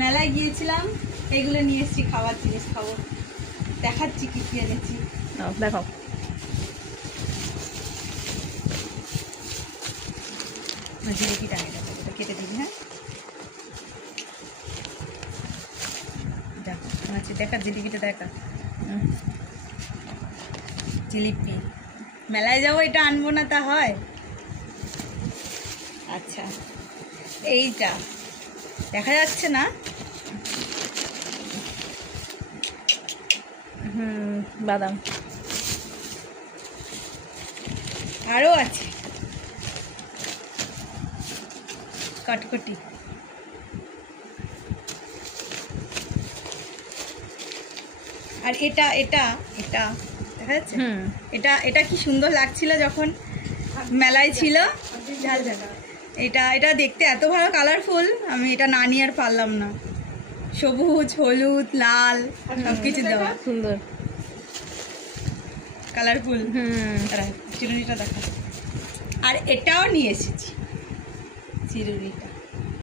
মেলায় গিয়েছিলাম, এগুলো নিয়ে এসেছি, খাবার জিনিস খাবো। দেখাচ্ছি কি কি এনেছি। দেখাও। জিলিপিটা এটা কেটে দিবি। হ্যাঁ আচ্ছা, দেখা জিলিপিটা দেখা। জিলিপি মেলায় যাবো, এটা আনবো না তা হয়? আচ্ছা, এইটা দেখা যাচ্ছে না। বাদাম আরও আছে কটকটি। আর এটা এটা এটা দেখা যাচ্ছে? এটা এটা কি সুন্দর লাগছিল যখন মেলায় ছিল। ঝাল ঝাল এটা এটা দেখতে এত ভালো কালারফুল, আমি এটা না নিয়ে আর পারলাম না। সবুজ, হলুদ, লাল সব কিছু দেওয়া, সুন্দর কালারফুল। চিরুনিটা দেখা। আর এটাও নিয়ে এসেছি, চিরুনিটা।